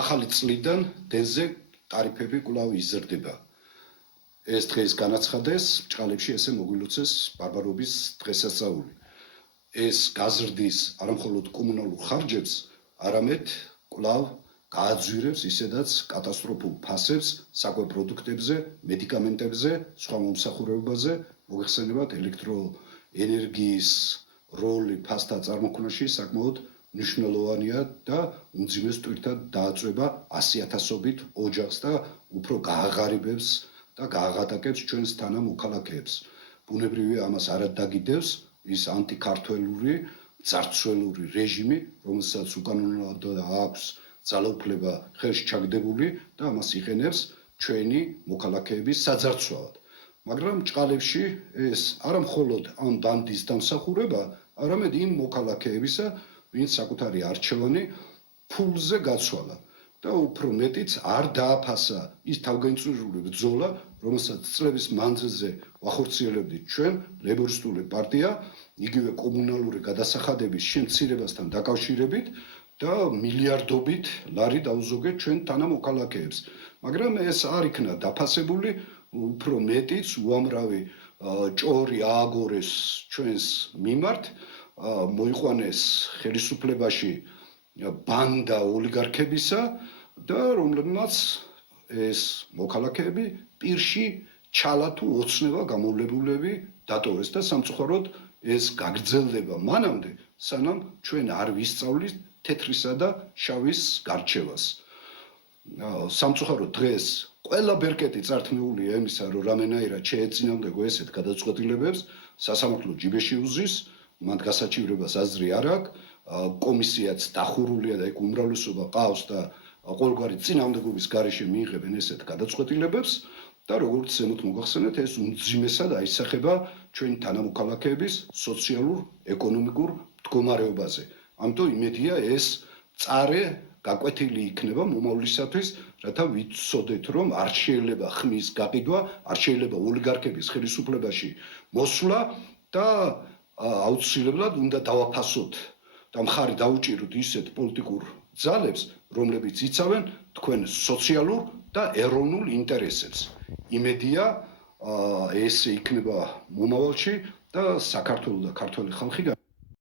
ახალი წლიდან დენზე ტარიფები კვლავ იზრდება. ეს დღეს განაცხადეს, ბჭყალებში ესე მოგვილოცეს ბარბარობის დღესასწაული. ეს გაზრდის არამხოლოდ კომუნალურ ხარჯებს, არამედ კვლავ გააძვირებს ისედაც კატასტროფულ ფასებს საკვებ პროდუქტებზე, მედიკამენტებზე, სხვა მომსახურებაზე, მოგეხსენებათ ელექტროენერგიის როლი ფასთა წარმოქმნაში საკმაოდ მნიშვნელოვანია და უმძიმეს ტვირთად დააწვება 100,000-ობით ოჯახს და უფრო გააღარიბებს და გააღატაკებს ჩვენს თანამოქალაქეებს. ბუნებრივია ამას არ დაგიდევს ის ანტიქართველური, ძარცველური რეჟიმი, რომელსაც უკანონოდ აქვს ძალაუფლება ხელში ჩაგდებული და ამას იყენებს ჩვენი მოქალაქეების საძარცვად. მაგრამ ბჭყალებში ეს არამხოლოდ ამ ბანდის დამსახურება, არამედ იმ მოქალაქეებისა, ვინც საკუთარი არჩევანი ფულზე გაცვალა და უფრო მეტიც არ დააფასა ის თავგანწირული ბრძოლა, რომელსაც წლების მანძილზე ვახორციელებდით ჩვენ, ლეიბორისტული პარტია, იგივე კომუნალური გადასახადების შემცირებასთან დაკავშირებით და მილიარდობით ლარი დაუზოგეთ ჩვენ თანამოქალაქეებს. მაგრამ ეს არ იქნა დაფასებული, უფრო მეტიც უამრავი ჭორი ააგორეს ჩვენს მიმართ, მოიყვანეს ხელისუფლებაში ბანდა ოლიგარქებისა და რომლებმაც ეს მოქალაქეები პირში ჩალა თუ ოცნება გამოვლებულები დატოვეს და სამწუხაროდ ეს გაგრძელდება მანამდე, სანამ ჩვენ არ ვისწავლით თეთრისა და შავის გარჩევას. სამწუხაროდ დღეს ყველა ბერკეტი წართმეულია იმისა, რომ რამენაირად შეეწინააღმდეგო ესეთ გადაწყვეტილებებს, სასამართლო ჯიბეში უზის, მან გასაჩივრებას აზრი არ აქვს, კომისიაც დახურულია და იქ უმრავლესობა ყავს და ყოველგვარი წინააღმდეგობის გარეშე მიიღებენ ესეთ გადაწყვეტილებებს და როგორც ზემოთ მოგახსენეთ, ეს უმძიმესად აისახება ჩვენი თანამოქალაქეების სოციალურ, ეკონომიკურ მდგომარეობაზე. ამიტომ იმედია ეს წარე გაკვეთილი იქნება მომავლისათვის, რათა ვიცოდეთ, რომ არ შეიძლება ხმის გაყიდვა, არ შეიძლება ოლიგარქების ხელისუფლებაში მოსვლა და აუცილებლად უნდა დავაფასოთ და მხარი დაუჭიროთ ისეთ პოლიტიკურ ძალებს, რომლებიც იცავენ თქვენ სოციალურ და ეროვნულ ინტერესებს. იმედია ეს იქნება მომავალში და საქართველოს და ქართველი ხალხი